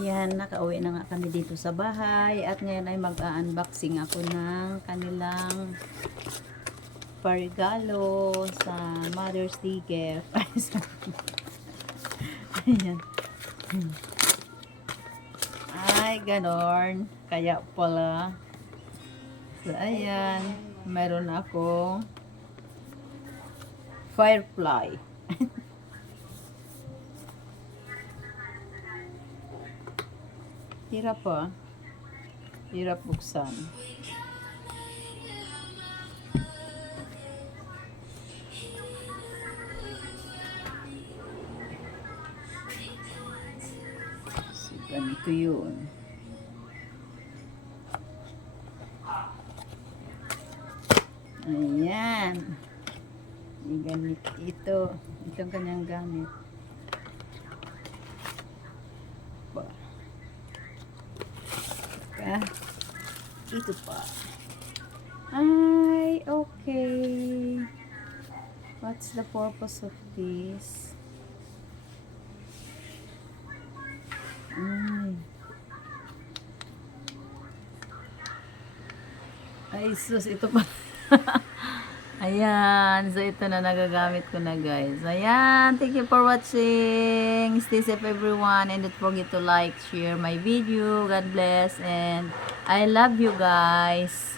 Ayan, nakauwi na nga kami dito sa bahay at ngayon ay mag-unboxing ako ng kanilang parigalo sa Mother's Day gift. Ayan. Ay, ganon. Kaya pala. So, ayan. Meron akong firefly. Hirap pa. Hirap buksan. So, ganito yun. Ayan. Gamit ito. Itong kanyang gamit. Ito pa. Ay, okay. What's the purpose of this? Ay, sus, ito pa. Ayan. So, ito na nagagamit ko na, guys. Ayan. Thank you for watching. Stay safe, everyone. And don't forget to like, share my video. God bless. And I love you, guys.